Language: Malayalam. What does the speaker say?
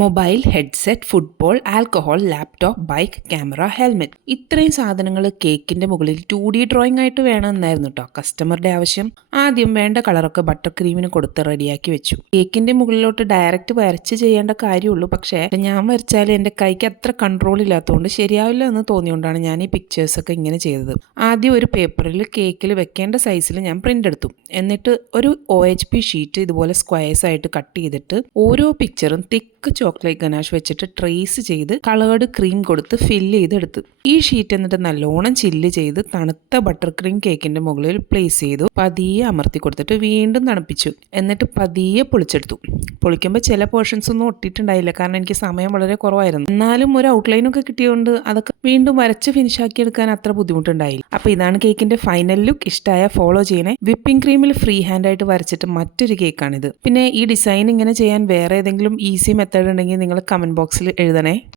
Mobile, headset, football, alcohol, laptop, bike, camera, helmet ഇത്രയും സാധനങ്ങൾ കേക്കിന്റെ മുകളിൽ 2D ഡ്രോയിങ് ആയിട്ട് വേണമെന്നായിരുന്നു കേട്ടോ കസ്റ്റമറുടെ ആവശ്യം. ആദ്യം വേണ്ട കളറൊക്കെ ബട്ടർ ക്രീമിന് കൊടുത്ത് റെഡിയാക്കി വെച്ചു. കേക്കിന്റെ മുകളിലോട്ട് ഡയറക്റ്റ് വരച്ച് ചെയ്യേണ്ട കാര്യമുള്ളൂ. പക്ഷേ ഞാൻ വരച്ചാൽ എൻ്റെ കൈക്ക് അത്ര കൺട്രോൾ ഇല്ലാത്തതുകൊണ്ട് ശരിയാവില്ല എന്ന് തോന്നിയുകൊണ്ടാണ് ഞാൻ ഈ പിക്ചേഴ്സൊക്കെ ഇങ്ങനെ ചെയ്തത്. ആദ്യം ഒരു പേപ്പറിൽ കേക്കിൽ വെക്കേണ്ട സൈസിൽ ഞാൻ പ്രിന്റ് എടുത്തു. എന്നിട്ട് ഒരു OHP ഷീറ്റ് ഇതുപോലെ സ്ക്വയേഴ്സ് ആയിട്ട് കട്ട് ചെയ്തിട്ട് ഓരോ പിക്ചറും തിക്ക് ചോക്ലേറ്റ് ഗനാഷ് വെച്ചിട്ട് ട്രേസ് ചെയ്ത് കളേർഡ് ക്രീം കൊടുത്ത് ഫില്ല് ചെയ്തെടുത്തു. ഈ ഷീറ്റ് എന്നിട്ട് നല്ലോണം ചില്ല് ചെയ്ത് തണുത്ത ബട്ടർ ക്രീം കേക്കിന്റെ മുകളിൽ പ്ലേസ് ചെയ്തു. പതിയെ അമർത്തി കൊടുത്തിട്ട് വീണ്ടും തണുപ്പിച്ചു. എന്നിട്ട് പതിയെ പൊളിച്ചെടുത്തു. പൊളിക്കുമ്പോൾ ചില പോർഷൻസ് ഒന്നും ഒട്ടിയിട്ടുണ്ടായില്ല, കാരണം എനിക്ക് സമയം വളരെ കുറവായിരുന്നു. എന്നാലും ഒരു ഔട്ട്ലൈനൊക്കെ കിട്ടിയതുകൊണ്ട് അതൊക്കെ വീണ്ടും വരച്ച് ഫിനിഷ് ആക്കി എടുക്കാൻ അത്ര ബുദ്ധിമുട്ടുണ്ടായില്ല. അപ്പോൾ ഇതാണ് കേക്കിന്റെ ഫൈനൽ ലുക്ക്. ഇഷ്ടമായ ഫോളോ ചെയ്യണേ. വിപ്പിംഗ് ക്രീമിൽ ഫ്രീ ഹാൻഡ് ആയിട്ട് വരച്ചിട്ട് മറ്റൊരു കേക്കാണിത്. പിന്നെ ഈ ഡിസൈൻ ഇങ്ങനെ ചെയ്യാൻ വേറെ ഏതെങ്കിലും ഈസി മെത്തേഡ് ഉണ്ടെങ്കിൽ നിങ്ങൾ കമന്റ് ബോക്സിൽ എഴുതണേ.